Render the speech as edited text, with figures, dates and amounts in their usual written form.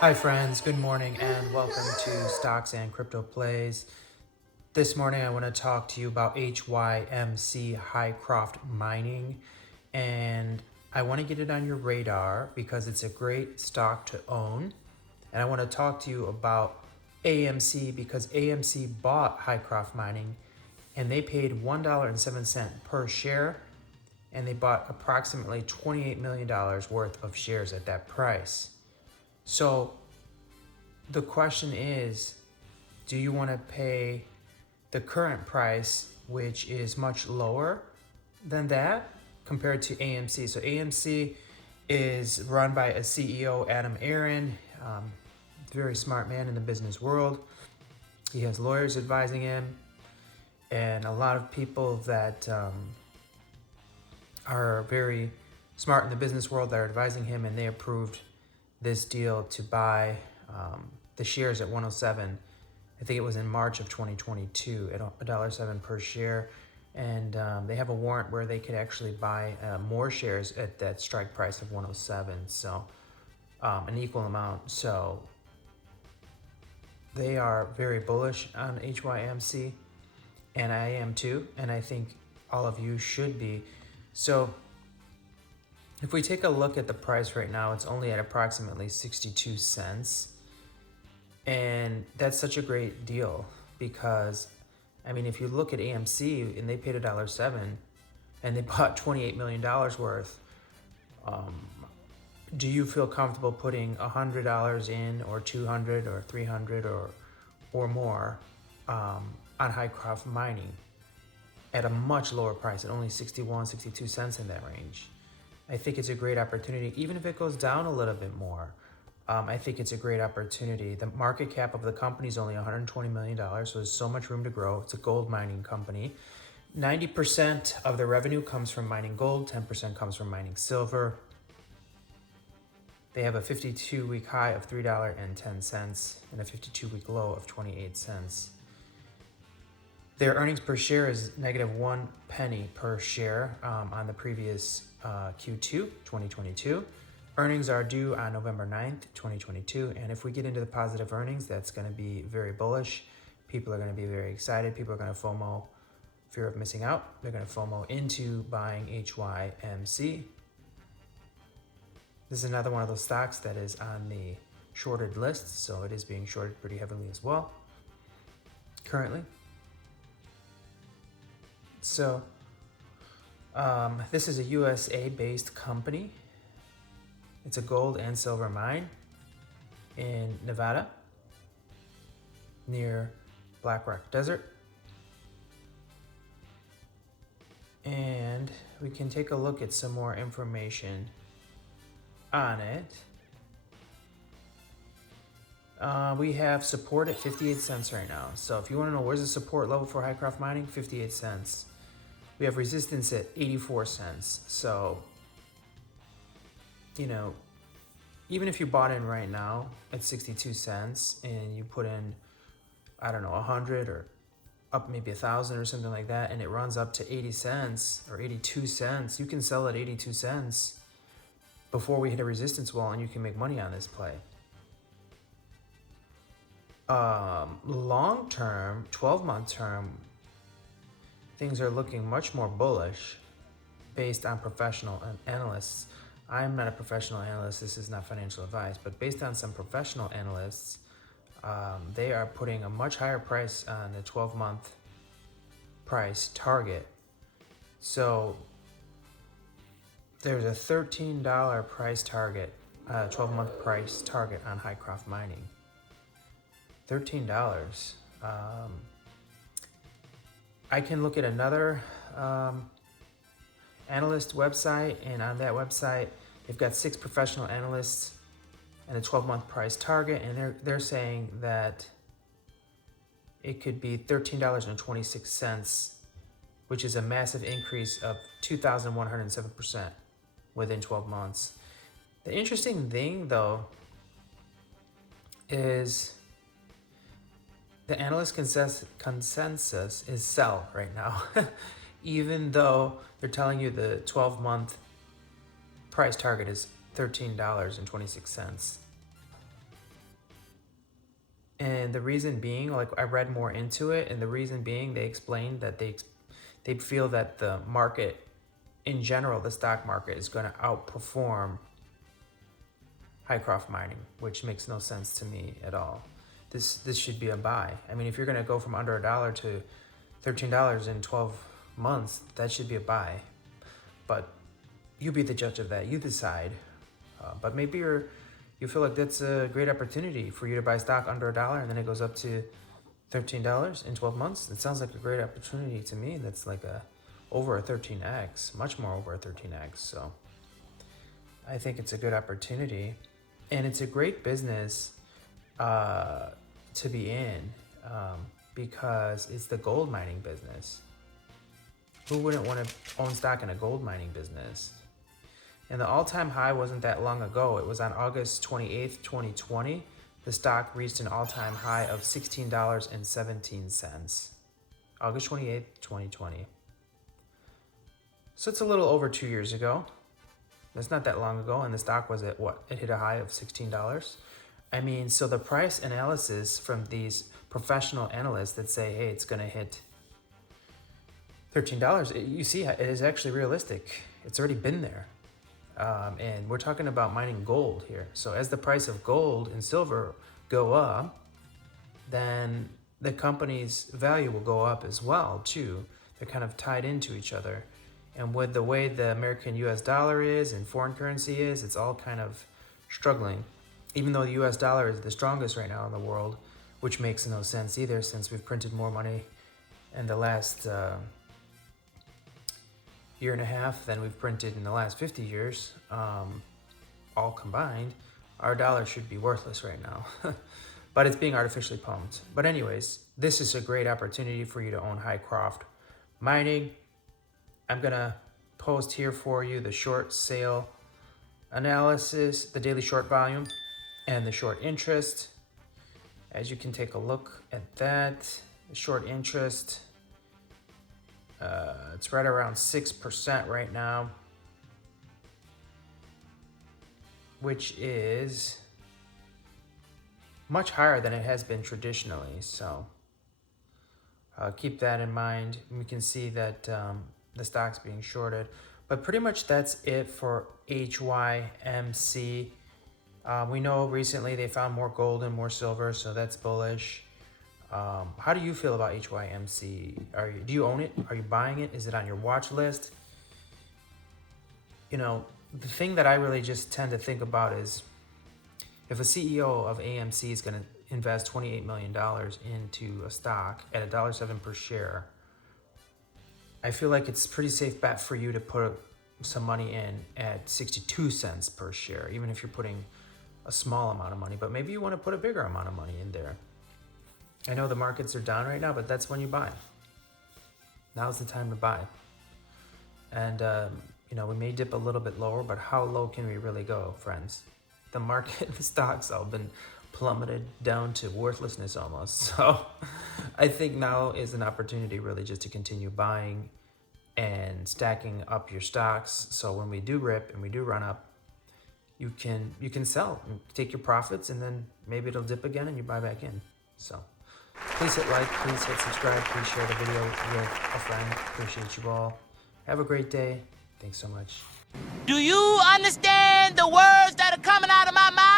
Hi friends, good morning and welcome to Stocks and Crypto Plays. This morning I want to talk to you about Hymc Hycroft mining, and I want to get it on your radar because it's a great stock to own. And I want to talk to you about AMC because AMC bought Hycroft mining and they paid $1.07 per share, and they bought approximately $28 million worth of shares at that price. So the question is, do you want to pay the current price, which is much lower than that compared to AMC? So AMC is run by a CEO, Adam Aaron, very smart man in the business world. He has lawyers advising him and a lot of people that are very smart in the business world that are advising him, and they approved this deal to buy the shares at 107. I think it was in March of 2022 at $1.07 per share. And they have a warrant where they could actually buy more shares at that strike price of 107. So an equal amount. So they are very bullish on HYMC, and I am too. And I think all of you should be. So if we take a look at the price right now, it's only at approximately 62 cents. And that's such a great deal because, I mean, if you look at AMC and they paid $1.07 and they bought $28 million worth, do you feel comfortable putting $100 in, or $200 or $300 or more on Hycroft mining at a much lower price, at only 61, 62 cents in that range? I think it's a great opportunity, even if it goes down a little bit more. I think it's a great opportunity. The market cap of the company is only $120 million, so there's so much room to grow. It's a gold mining company. 90% of the revenue comes from mining gold, 10% comes from mining silver. They have a 52-week high of $3.10 and a 52-week low of 28 cents. Their earnings per share is negative 1 penny per share on the previous Q2 2022. Earnings are due on November 9th, 2022. And if we get into the positive earnings, that's going to be very bullish. People are going to be very excited. People are going to FOMO, fear of missing out. They're going to FOMO into buying HYMC. This is another one of those stocks that is on the shorted list. So it is being shorted pretty heavily as well currently. So this is a USA-based company. It's a gold and silver mine in Nevada near Black Rock Desert. And we can take a look at some more information on it. We have support at 58 cents right now. So if you want to know where's the support level for Hycroft mining, 58 cents. We have resistance at 84 cents. So, you know, even if you bought in right now at 62 cents and you put in, I don't know, 100 or up maybe 1,000 or something like that, and it runs up to 80 cents or 82 cents, you can sell at 82 cents before we hit a resistance wall, and you can make money on this play. Long term, 12-month term, things are looking much more bullish based on professional analysts. I'm not a professional analyst, this is not financial advice, but based on some professional analysts, they are putting a much higher price on the 12-month price target. So there's a $13 price target, 12-month price target on Hycroft mining. $13. I can look at another analyst website, and on that website they've got 6 professional analysts and a 12-month price target, and they're saying that it could be $13.26, which is a massive increase of 2,107% within 12 months. The interesting thing though is the analyst consensus is sell right now, even though they're telling you the 12-month price target is $13.26. And the reason being, like, I read more into it, and the reason being, they explained that they feel that the market in general, the stock market, is going to outperform Hycroft mining, which makes no sense to me at all. This should be a buy. I mean, if you're going to go from under $1 to $13 in 12 months, that should be a buy. But you be the judge of that. You decide. But maybe you feel like that's a great opportunity for you to buy stock under $1, and then it goes up to $13 in 12 months. It sounds like a great opportunity to me. That's like over a 13x, much more over a 13x. So I think it's a good opportunity, and it's a great business to be in, because it's the gold mining business. Who wouldn't want to own stock in a gold mining business? And the all-time high wasn't that long ago. It was on August 28th, 2020. The stock reached an all-time high of $16.17. August 28th, 2020. So it's a little over 2 years ago. That's not that long ago, and the stock was at what? It hit a high of $16. I mean, so the price analysis from these professional analysts that say, hey, it's going to hit $13, you see, it is actually realistic. It's already been there. And we're talking about mining gold here. So as the price of gold and silver go up, then the company's value will go up as well, too. They're kind of tied into each other. And with the way the American US dollar is and foreign currency is, it's all kind of struggling. Even though the US dollar is the strongest right now in the world, which makes no sense either, since we've printed more money in the last year and a half than we've printed in the last 50 years, all combined. Our dollar should be worthless right now, but it's being artificially pumped. But anyways, this is a great opportunity for you to own Hycroft mining. I'm gonna post here for you the short sale analysis, the daily short volume, and the short interest. As you can take a look at that, the short interest, it's right around 6% right now, which is much higher than it has been traditionally. So keep that in mind. We can see that the stock's being shorted, but pretty much that's it for HYMC. We know recently they found more gold and more silver, so that's bullish. How do you feel about HYMC? Do you own it? Are you buying it? Is it on your watch list? You know, the thing that I really just tend to think about is if a CEO of AMC is going to invest $28 million into a stock at $1.07 per share, I feel like it's a pretty safe bet for you to put some money in at 62 cents per share, even if you're putting a small amount of money, but maybe you want to put a bigger amount of money in there. I know the markets are down right now, but that's when you buy. Now's the time to buy. And, you know, we may dip a little bit lower, but how low can we really go, friends? The market, the stocks all been plummeted down to worthlessness almost. So I think now is an opportunity really just to continue buying and stacking up your stocks. So when we do rip and we do run up, you can sell and take your profits, and then maybe it'll dip again and you buy back in. So please hit like, please hit subscribe, please share the video with a friend. Appreciate you all. Have a great day. Thanks so much. Do you understand the words that are coming out of my mouth?